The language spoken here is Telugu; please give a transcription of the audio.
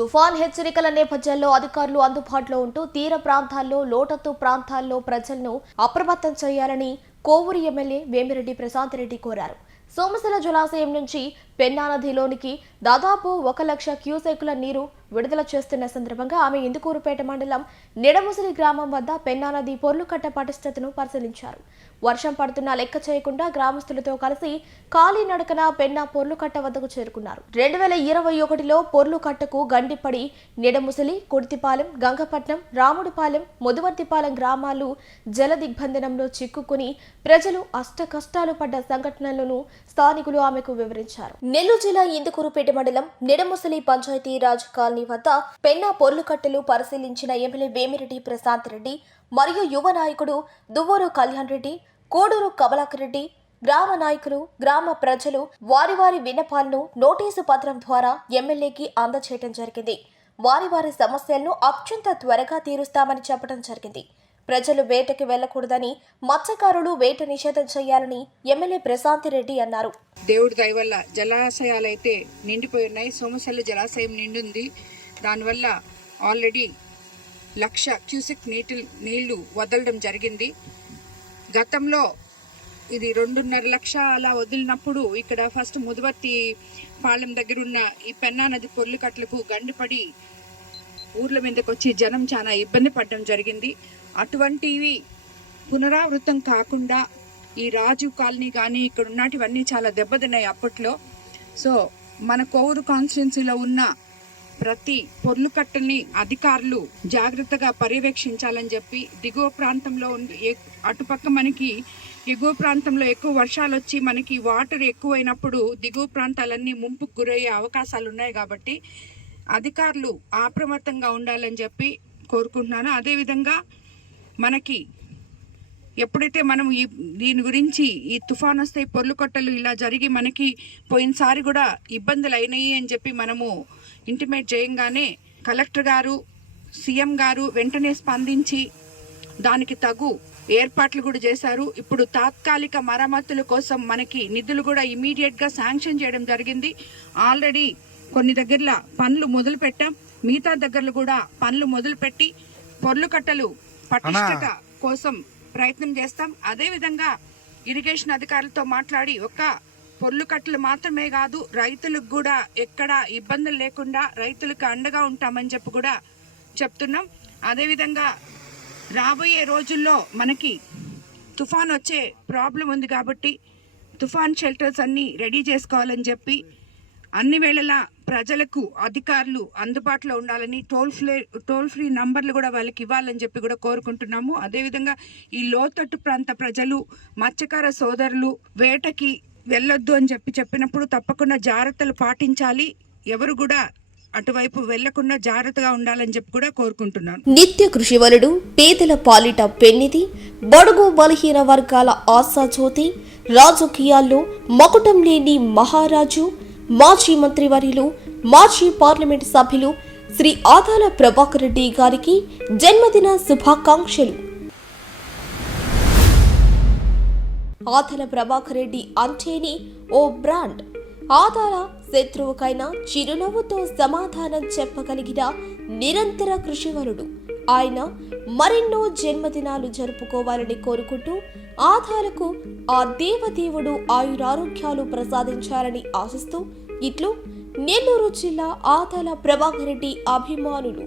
తుఫాన్ హెచ్చరికల నేపథ్యంలో అధికారులు అందుబాటులో ఉంటూ తీర ప్రాంతాల్లో, లోతట్టు ప్రాంతాల్లో ప్రజలను అప్రమత్తం చేయాలని కోవూరు ఎమ్మెల్యే వేమిరెడ్డి ప్రశాంత్ రెడ్డి కోరారు. సోమశిల జలాశయం నుంచి పెన్నా నదిలోనికి దాదాపు 1,00,000 క్యూసెక్కుల నీరు విడుదల చేస్తున్న సందర్భంగా ఆమె ఇందుకూరుపేట మండలం నిడముసిలి గ్రామం వద్ద పెన్నా నది పొర్లుకట్ట పటిష్టతను పరిశీలించారు. వర్షం పడుతున్నా లెక్క చేయకుండా గ్రామస్తులతో కలిసి ఖాళీ నడకన పెన్నా పొర్లుకట్ట వద్దకు చేరుకున్నారు. 2021లో పొర్లుకట్టకు గండిపడి నిడముసిలి, కుర్తిపాలెం, గంగపట్నం, రాముడిపాలెం, ముదువర్తిపాలెం గ్రామాలు జల దిగ్బంధనంలో చిక్కుకుని ప్రజలు అష్టకష్టాలు పడ్డ సంఘటనలను స్థానికులు ఆమెకు వివరించారు. నెల్లూరు జిల్లా ఇందుకూరుపేట మండలం నిడముసిలి పంచాయతీరాజ్ కాలనీ వద్ద పెన్నా పొర్లుకట్టలు పరిశీలించిన ఎమ్మెల్యే వేమిరెడ్డి ప్రశాంత్ రెడ్డి మరియు యువ నాయకుడు దువ్వూరు కళ్యాణ్ రెడ్డి, కోడూరు కమలాకర్ రెడ్డి, గ్రామ నాయకులు, గ్రామ ప్రజలు వారి వారి విన్నపాలను నోటీసు పత్రం ద్వారా ఎమ్మెల్యేకి అందజేయడం జరిగింది. వారి సమస్యలను అత్యంత త్వరగా తీరుస్తామని చెప్పడం జరిగింది. ప్రజలు వేటకి వెళ్లకూడదని, మత్స్యకారులు వేట నిషేధం చేయాలని ఎమ్మెల్యే ప్రశాంత్ రెడ్డి అన్నారు. దేవుడి దయ వల్ల జలాశయాలైతే నిండిపోయి ఉన్నాయి. సోమశిల జలాశయం నిండుంది. దానివల్ల ఆల్రెడీ 1,00,000 క్యూసెక్ నీళ్లు వదలడం జరిగింది. గతంలో ఇది 2.5 లక్ష అలా వదిలినప్పుడు ఇక్కడ ఫస్ట్ ముదువర్తి పాలెం దగ్గర ఉన్న ఈ పెన్నా నది పొర్లుకట్లకు గండిపడి ఊర్ల మీదకి వచ్చి జనం చాలా ఇబ్బంది పడడం జరిగింది. అటువంటివి పునరావృతం కాకుండా ఈ రాజీవ్ కాలనీ కానీ ఇక్కడ ఉన్నటివన్నీ చాలా దెబ్బతిన్నాయి అప్పట్లో. సో మన కోవూరు కాన్స్టిట్యున్సీలో ఉన్న ప్రతి పొర్లుకట్టల్ని అధికారులు జాగ్రత్తగా పర్యవేక్షించాలని చెప్పి, దిగువ ప్రాంతంలో అటుపక్క మనకి ఎగువ ప్రాంతంలో ఎక్కువ వర్షాలు వచ్చి మనకి వాటర్ ఎక్కువైనప్పుడు దిగువ ప్రాంతాలన్నీ ముంపుకు గురయ్యే అవకాశాలు ఉన్నాయి. కాబట్టి అధికారులు అప్రమత్తంగా ఉండాలని చెప్పి కోరుకుంటున్నాను. అదేవిధంగా మనకి ఎప్పుడైతే మనం దీని గురించి ఈ తుఫాన్ వస్తే పొర్లుకట్టలు ఇలా జరిగి మనకి పోయినసారి కూడా ఇబ్బందులు అయినాయి అని చెప్పి మనము ఇంటిమేట్ చేయంగానే కలెక్టర్ గారు, సీఎం గారు వెంటనే స్పందించి దానికి తగు ఏర్పాట్లు కూడా చేశారు. ఇప్పుడు తాత్కాలిక మరమ్మతుల కోసం మనకి నిధులు కూడా ఇమీడియట్గా శాంక్షన్ చేయడం జరిగింది. ఆల్రెడీ కొన్ని దగ్గరలో పనులు మొదలు పెట్టాం. మిగతా దగ్గరలో కూడా పనులు మొదలుపెట్టి పొర్లుకట్టలు పటిష్టత కోసం ప్రయత్నం చేస్తాం. అదేవిధంగా ఇరిగేషన్ అధికారులతో మాట్లాడి ఒక్క పొర్లుకట్టలు మాత్రమే కాదు, రైతులకు కూడా ఎక్కడ ఇబ్బందులు లేకుండా రైతులకు అండగా ఉంటామని చెప్పి కూడా చెప్తున్నాం. అదేవిధంగా రాబోయే రోజుల్లో మనకి తుఫాన్ వచ్చే ప్రాబ్లం ఉంది కాబట్టి తుఫాన్ షెల్టర్స్ అన్నీ రెడీ చేసుకోవాలని చెప్పి అన్ని వేళలా ప్రజలకు అధికారులు అందుబాటులో ఉండాలని టోల్ ఫ్రీ నంబర్లు కూడా వాళ్ళకి ఇవ్వాలని చెప్పి కూడా కోరుకుంటున్నాము. అదేవిధంగా ఈ లోతట్టు ప్రాంత ప్రజలు, మత్స్యకార సోదరులు వేటకి వెళ్ళొద్దు అని చెప్పినప్పుడు తప్పకుండా జాగ్రత్తలు పాటించాలి. ఎవరు కూడా అటువైపు వెళ్లకుండా జాగ్రత్తగా ఉండాలని చెప్పి కూడా కోరుకుంటున్నాను. నిత్య కృషి వలుడు, పేదల పాలిట పెన్నిది, బడుగు బలహీన వర్గాల ఆశాజ్యోతి, రాజకీయాల్లో మకుటం లేని మహారాజు, మాజీ మంత్రివర్యులు, మాజీ పార్లమెంట్ సభ్యులు శ్రీ ఆదాల ప్రభాకర్ రెడ్డి గారికి జన్మదిన శుభాకాంక్షలు. ఆదాల ప్రభాకర్ రెడ్డి అంటేనే ఓ బ్రాండ్. ఆదాల శత్రువుకైనా చిరునవ్వుతో సమాధానం చెప్పగలిగిన నిరంతర కృషివలుడు. ఆయన మరెన్నో జన్మదినాలు జరుపుకోవాలని కోరుకుంటూ ఆదాలకు ఆ దేవదేవుడు ఆయురారోగ్యాలు ప్రసాదించాలని ఆశిస్తూ ఇట్లు నెల్లూరు జిల్లా ఆదాల ప్రభాకర్ రెడ్డి అభిమానులు.